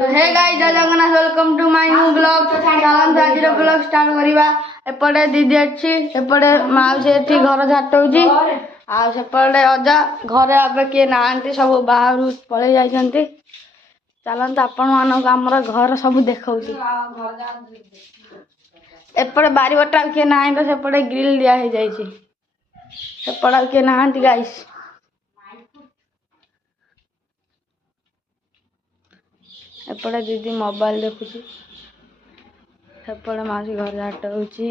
हे guys जय Jagannath welcome to my new blog चलन आज ब्लॉग स्टार्ट करिबा एपटे दीदी अछि एपटे माउसी एठी घर झाटौजी आ सेपटे अजा घरे आबे के नांती सब बाहर पळे जाइछंती चलन आपण मानको हमर घर सब देखौची एपटे बारी बटा के नाही तो सेपटे ग्रिल दिया हे जाइछि सेपड़ा के नांती गाइस एपटे दीदी मोबाइल देखुची सेपटे मासी घर झाट होची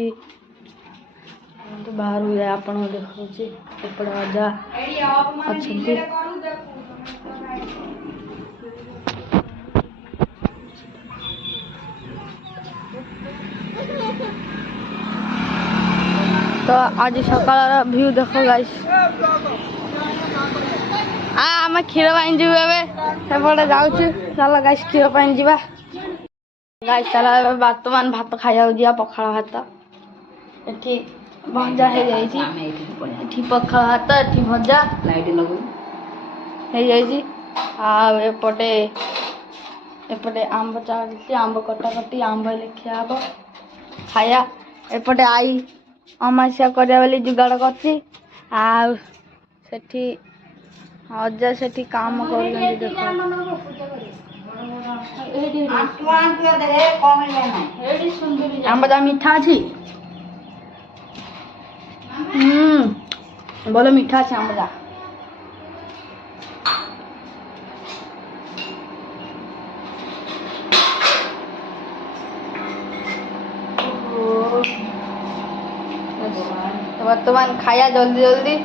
बाहर जाए आपण देखुची एपटे अजा अच्छी तो आज सकाळ व्यू देखो गाइस आम क्षीर पाई जीव एपटे जाऊँ चल गाइस क्षीर पाई जीवा गाइस चल बर्तमान भात खाया जा पखाड़ भात एठी भजा हो जाइए पखाड़ भात एठी भजा लाइट लगो हो जाइए एपटे एपटे आंब चलती आंब कटाकटी आंब लिखिया हम खाया एपटे आई अमास्या करिया बोली जुगाड़ करछि आ सेठी अजा सेठी काम कर आंब मीठा अच्छी बोलो मीठा अच्छे आंब बर्तमान खाया जल्दी जल्दी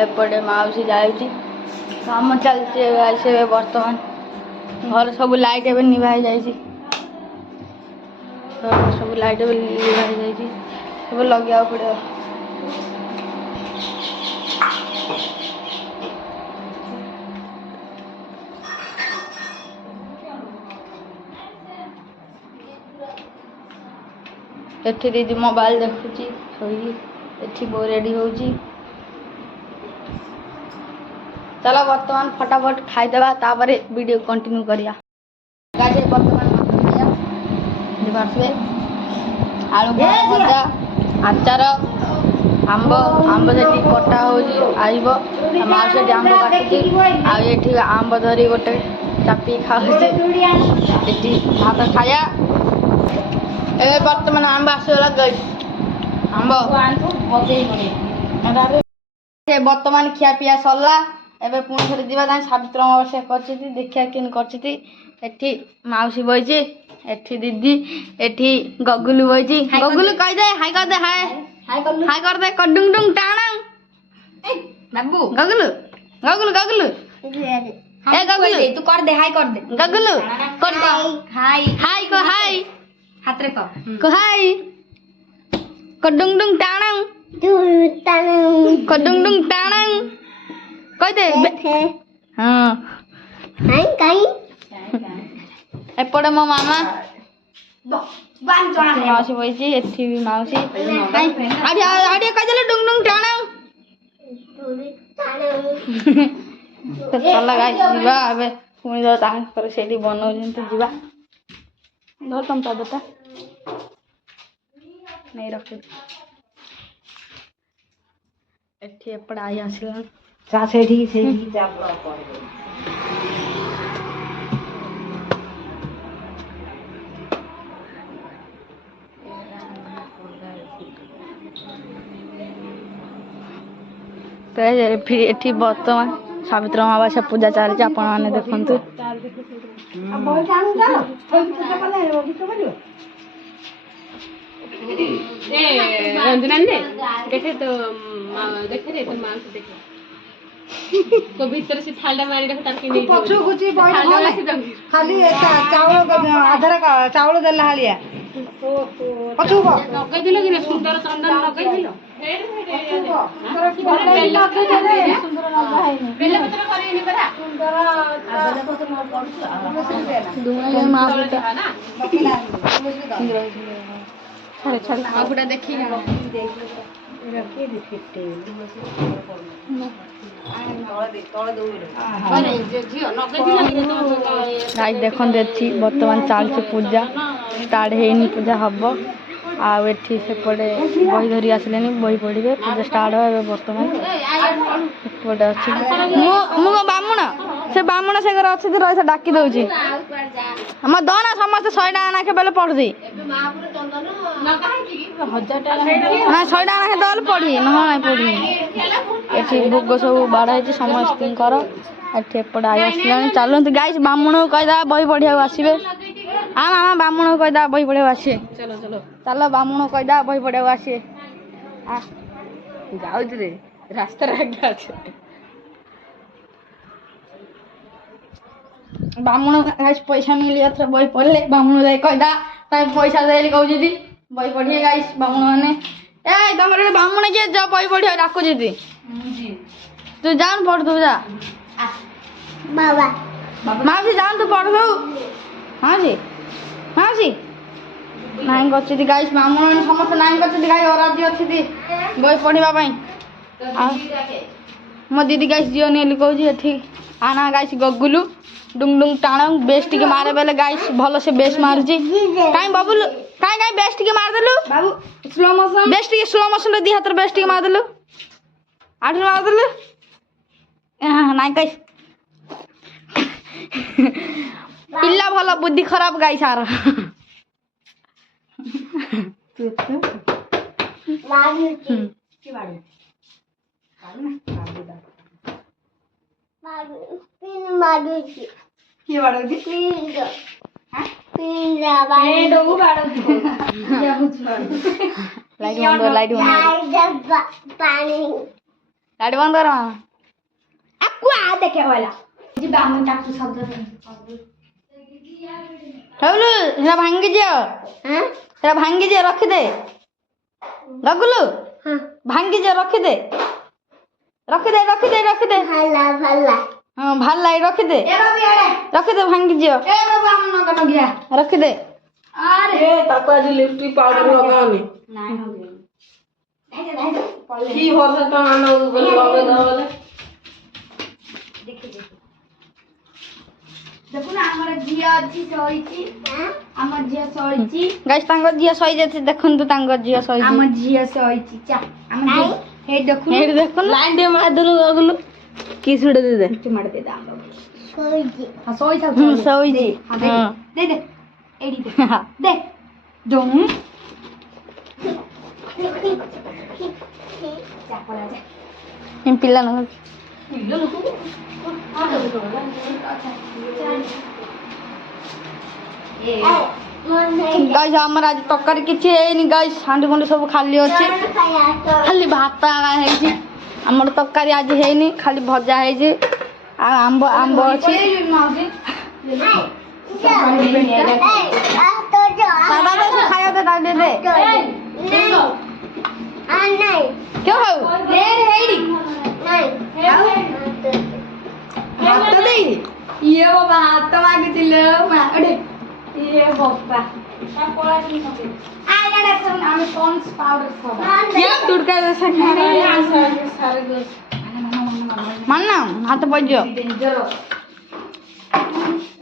एपटे माउसी जाऊँगी काम चलते बर्तमान घर सब लाइट एवं निभाई जाइए सब लाइट एवं निभाई जाइए सब लगे पड़े एठी दीदी मोबाइल देखुची सोई एठी बो रेडी होची चलो बर्तमान फटाफट खाईदेवा तापरे वीडियो कंटिन्यू करिया गाजे बर्तमान आलू भजा आचार आंब आंब से कटा हो माउसी आंब काटुची आंब धरी गोटे चापी खाऊची भात खाया ए बर्तमान आंब आसगला गई आंब बर्तमान खिया पिया सरला एबे पुणी थोड़े जीवा जाए सावित्र अमावास्या करछि देखिया केन करछि एठी माउसी बइछि एठी दीदी एठी गगुलू बइछि गगुलू कह दे हाय कर दे हाय कर दे कडुंग डुंग टाणंग ए बाबू गगुलू गगुलू गगुलू ए गगुलू तू कर दे गगुलू कर दे हाय हाय को हाय हाथ रे को हाय कडुंग डुंग टाणंग कडुंग डुंग टाणंग कहते हाँ एपटे मो मामा माउसी बइछि एठी भी माउसी आडिया आडिया कजले डुंग डुंग टाणा तो चला गाइस जीवा एबे पुणी जो तांग पर सेठी बनौजंती जीवा धर तुम ता बेटा नहीं रखे एठी एपटे आई आसिला चा सेठी जा फिर एठी बर्तमान सावित्र अमावास्या पूजा चलती आपण माने देखंतु देखे तो देखे रे तो मां से देखे को भीतर से थालडा मारी रख तार के नहीं पछु गुची खाली चावल आधार का चावल देला हालिया पछु को लगे दिलो कि सुंदर चंदन लगे दिलो सुंदर लगा है बेले पत्र करी नहीं करा सुंदर बेले पत्र न पड़छ दुनिया मां बेटा ना छाड़े छाड़े आगुडा देखी গাইস দেখନ୍ତୁ ଏଠି ବର୍ତ୍ତମାନ ଚାଲିଛି ପୂଜା ଷ୍ଟାର୍ଟ ହେଇନି ପୂଜା ହବ ଆଉ ଏଠି ସେପଟେ ବହି ଧରି ଆସିଲେନି ବହି ପଢ଼ିବେ ପୂଜା ଷ୍ଟାର୍ଟ ହେବ ଏବେ ବର୍ତ୍ତମାନ ଏପଟେ ଅଛି ମୁଁ ବାମୁଣ ସେ ବାମୁଣ ସେ ଘରେ ଅଛି ରହି ସେ ଡାକି ଦଉଛି ଆମ ଦନା ସମସ୍ତେ 100 ଟଙ୍କା ନାଖେ ବେଲେ ପଢୁଛି ନା 100 ଟଙ୍କା ନାଖେ ଦଲେ ପଢି ନହେଲେ ନାଇଁ ପଢି ଏଠି ଭୋଗ ସବୁ ବାଢ଼ା ହେଇଛି ସମସ୍ତଙ୍କର ଏଠି ଏପଟେ ଆଇ ଆସିଲାଣି ଚାଲନ୍ତୁ ଗାଇସ୍ ବାମୁଣକୁ କହିଦେବା ବହି ପଢ଼ିବାକୁ ଆସିବେ ମାମା ବାମୁଣକୁ କହିଦେବା ବହି ପଢ଼ିବାକୁ ଆସିବେ ଚାଲ ବାମୁଣକୁ କହିଦେବା ବହି ପଢ଼ିବାକୁ ଆସିବେ ଯାଉଛି ରେ ରାସ୍ତାରେ ଆଗେ ଅଛି ବାମୁଣ ଗାଇସ୍ ପଇସା ମିଳି ଏଥର ବହି ପଢ଼ିଲେ ବାମୁଣ ଯାଇ କହିଦେବା ତାই ପଇସା ଦେଲି କହୁଛନ୍ତି ବହି ପଢ଼ିବେ ଗାଇସ୍ ବାମୁଣ ମାନେ ତମର ବାମୁଣ କିଏ ଯା ବହି ପଢ଼ିବାକୁ ଡାକୁଛି ତୁ ଯାଉନୁ ପଢ଼ୁଥିବୁ ଯା ମାଉସୀ ଯାଆନ୍ତୁ ତୁ ପଢ଼ୁଥିବୁ ମାଉସୀ ନାଇଁ କରୁଛନ୍ତି ଗାଇସ୍ ବାମୁଣ ସମସ୍ତେ ନାଇଁ କରୁଛନ୍ତି ଗାଈ ଅରାଜି ଅଛନ୍ତି ବହି ପଢ଼ିବା ପାଇଁ ଆଉ ମୋ ଦିଦି ଗାଇସ୍ ଝିଅନି ବୋଲି କହୁଛି ଏଠି ଆନା ଗାଇସ୍ ଗଗୁଲୁ ଡୁଙ୍ଗ ଡୁଙ୍ଗ ଟାଣ ବେଶ ଟିକେ ମାରେ ବେଲେ ଗାଇସ୍ ଭଲ ସେ ବେଶ ମାରୁଛି କାଇଁ ବବୁଲୁ କାଇଁ ବେଶ ଟିକେ ମାରିଦେଲୁ ବାବୁ ସ୍ଲୋ ମୋଶନ ବେଶ ଟିକେ ସ୍ଲୋ ମୋଶନ ଦି ହାତରେ ବେଶ ଟିକେ ମାରିଦେଲୁ ଆଠୁ ମାରିଦେଲୁ ନାଇଁ ଗାଇସ୍ ପିଲା ଭଲ ବୁଦ୍ଧି ଖରାପ ଗାଈ ସାର କିଏ ବାଡ଼ଉଛି ଲାଇଟ୍ ବନ୍ଦ କର ଦେଖେ ହେଲା ସେଟା ଭାଙ୍ଗି ଦିଅ ରଖିଦେ ଗଗୁଲୁ ଭାଙ୍ଗି ଦିଅ ରଖିଦେ ହଁ ଭଲ ଲାଗେ ରଖିଦେ ଭାଙ୍ଗି ଦିଅ ରଖିଦେ ତାକୁ ଆଜି ଲିପଷ୍ଟିକ୍ ପାଉଡର ଲଗାଅନି କି ବର୍ଷ ତ ଦେଖୁନ ଆମର ଝିଅ ଅଛି ଶୋଇଛି ଆମ ଝିଅ ଶୋଇଛି ଗାଇସ୍ ତାଙ୍କ ଝିଅ ଶୋଇ ଯାଇছে ଦେଖନ୍ତୁ ତାଙ୍କ ଝିଅ ଶୋଇଛି ଆମ ଝିଅ ଶୋଇଛି ହେଇ ଦେଖୁନ ଲାଇନ୍ ଟିକେ ମାରିଦେଲୁ ଗଗୁଲୁ କିସ ଗୋଟେ ଦେ ମାରି ଦେ ଶୋଇଛି ଦେ ଏଇଠି ଦେ ଜମୁ ପିଲା ନ गाइस हमर आज तरकारी किछि हेनी गाइस हांडी गुंडी सब खाली अछि खाली भात हेछि हमर तरकारी आज हेनी खाली भजा हेछि आ आंबो अछि दादा तो खाया दे दादा दे नहीं क्यों खाऊ दे हेडी नहीं हाथ दे ये बाबा हाथ मागितिले अडे ये बाबा आयला सब आम्ही पॉन्ड्स पावडर खावा क्या तुडका जसा सारे मान ना हाथ पजो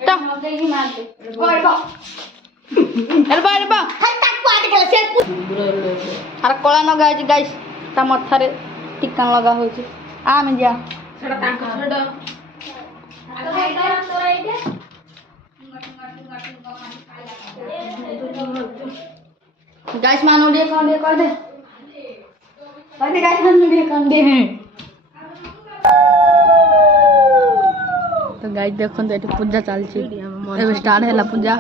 तो एल्बा हाय ताकू आटे खेला से अरे कोला न गाइस गाइस ता मथारे टिक्का लगा होची आमे जा सेटा तांको छडो गाइस मानो दे कर दे गाइस मानो दे कर दे तो गाइस देखो तो पूजा चलती एबे स्टार्ट हैला पूजा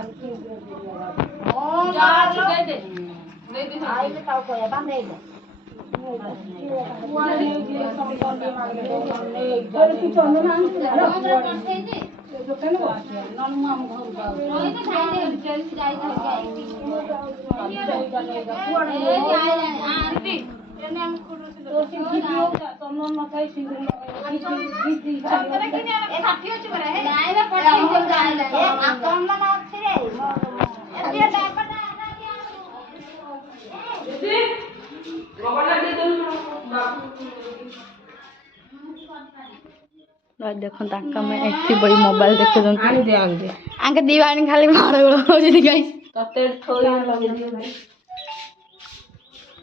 देखो ताका मैं एथि बई मोबाइल देखो जंतु आनी दे आनी दे आंके दीवानी खाली मारगुल होजी गाइस तते थोड़ी लगे दे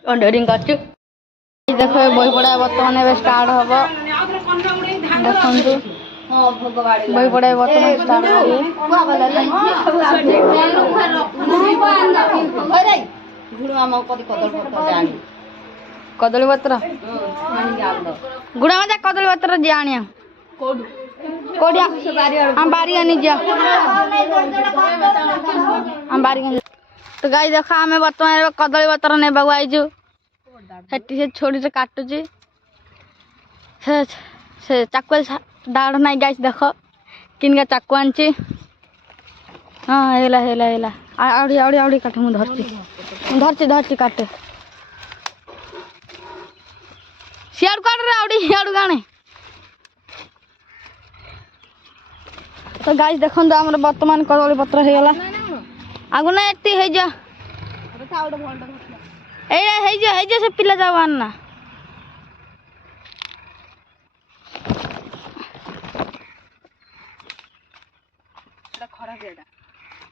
ऑर्डरिंग करछु देखो बई पड़ा वर्तमान एबे स्टार्ट हबो देखंतु हां भगवाड़ी बई पड़ा वर्तमान स्टार्ट हबो कुआ वाला गुणा म कति कदर पत्ता जानी कदली पत्र मानी जाल दो गुड़ा मजा कदली पत्र जानिया कोड कोडिया हम बारी आनी जा हम बारी आनी तो गाइस देखा हमें वर्तमान कदली पत्र ने बगवाइजु हेटी से छोड़ी से काटुची से चाकुल दाड़ नहीं गाइस देखो किनका चाकू आनची हाँ हेला हेला हेला आउड़ी आउड़ी आउड़ी काट मु धरची काट सियाड़ काट रे आउड़ी सियाड़ गाने तो गाइस देखो हमर वर्तमान कदली पत्र हे गला आगु ना एती हे जा ए हे जा से पिला जाव आना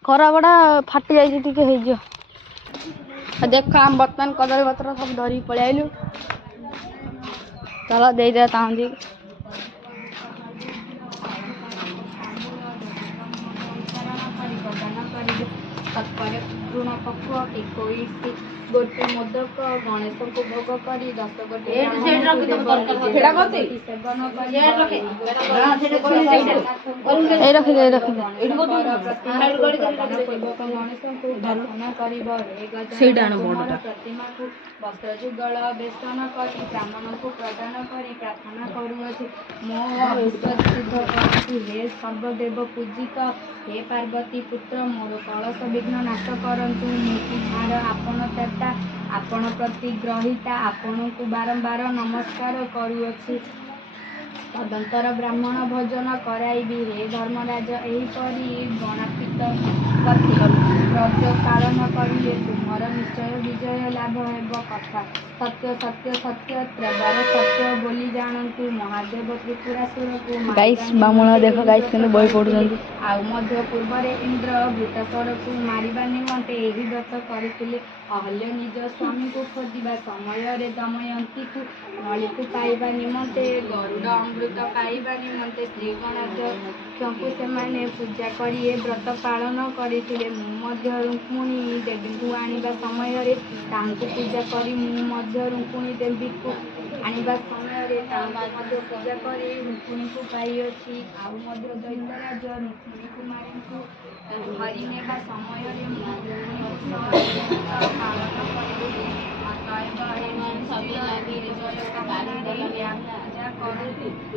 खरा बड़ा फाटी जाइए टिके हे जो देख हम वर्तमान कदली पत्र सब धरी पड़े आइलु चलो दे दे तांदी तत्पर ऋण पक्व कोई गोटे मोदक गणेश को भोग करी 10 गोटे प्रतिमा को वस्त्र जुगल बेसन करी ब्राह्मण को प्रदान करी प्रार्थना करुअछि मो सिद्ध हे सर्वदेव पूजित हे पार्वती पुत्र मोर कलश विघ्न नाश करंतु मुहार आपण तेता आपण प्रति ग्रहिता आपण को बारंबार नमस्कार करुअछि तदंतर ब्राह्मण भोजन कराइबी हे धर्मराज एहीपरि गणातीत व्रत पालन करिले तुमर निश्चय विजय लाभ हेब कथा सत्य सत्य सत्य त्रैवर सत्य बोली जानतु महादेव त्रिपुरासुर को गाइस बामण देखो गाइस केने बई पडुछंती आ मध्य पूर्व रे इंद्र वृतासुर को मारिबा निमंते एही व्रत करिथिले अहल्य निज स्वामी को खोजिबा समय रे दमयंती को नली को पाइबा निमंते गरुड़ अमृत पाइबा निमंते श्री गणराज क्योंकि सेमाने पूजा करी ए व्रत पालन करिथिले मध्य रुक्मिणी देवी को आनिबा समय रे तांको पूजा करी मध्य रुक्मिणी देवी को आनिबा समय रे तांको मध्य पूजा करी रुक्मिणी को पाई अछि आ मध्य दैत्यराज रुक्मिणी कुमारी को हरि नेबा समय रे रुक्मिणी को पालन करिथिले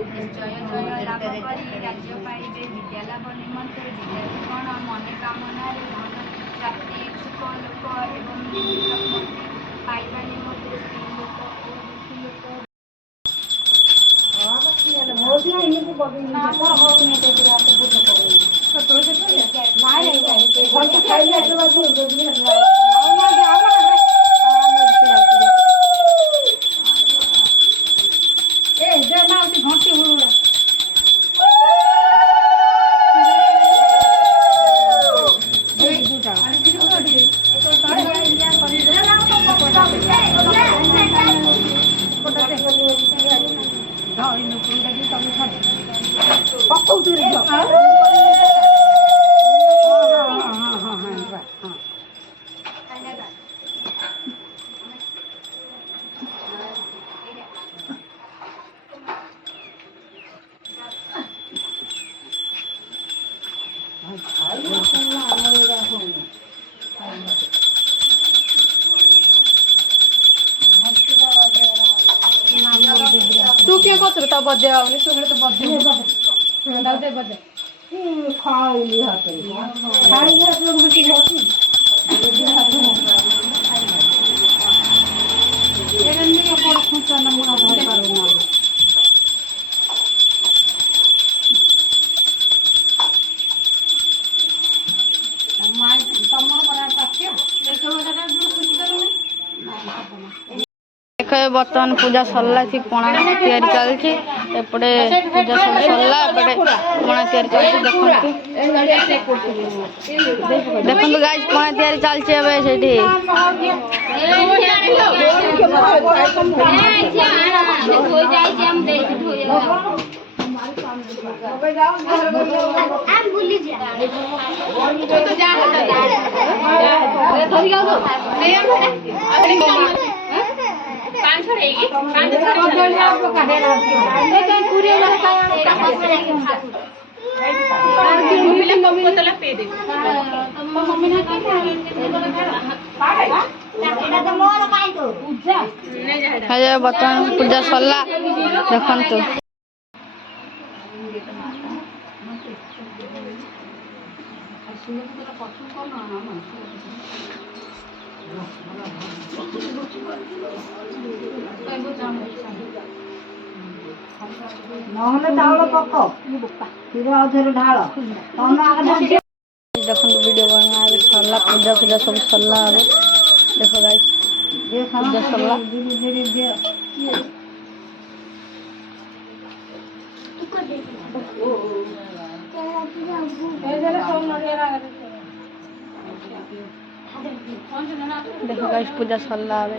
जय जय लाभ करी राज्य पाइबे विद्या लाभ निमंते विद्यार्थीगण मन कामना धन प्राप्ति इच्छुक लोक एवं पाइबा निमंते स्त्री लोक और दुखी लोक तू क्या करत ता बजे आवनी तू तो बजे दे बजे खाइली हाथे खाइली हाथे घंटी होती एरन में बड़ खुंचा नमूना भर पारो ना माय तमर बना पाछे वर्तमान पूजा सरला थी पणा तैयारी चलती ଏପଟେ ପୂଜା ସବୁ ସରିଲା ଏପଟେ ପଣା ତିଆରି ଚାଲିଛି ଦେଖନ୍ତୁ ଦେଖନ୍ତୁ ଗାଇସ୍ ପଣା ତିଆରି ଚାଲିଛି ଏବେ ସେଇଠି ବର୍ତ୍ତମାନ ପୂଜା ସରିଲା ଦେଖନ୍ତୁ ନହେଲେ ଚାଉଳ ପକ କ୍ଷୀର ଆଉ ଥରେ ଢାଳ ଦେଖନ୍ତୁ ଭିଡ଼ିଓ ବନା ଏବେ ସରିଲା ପୂଜା ପୂଜା ସବୁ ସରିଲା ଏବେ ଦେଖ ଗାଇସ୍ ପୂଜା ସରିଲା ଦେଖ ଗାଇସ୍ ପୂଜା ସରିଲା ଏବେ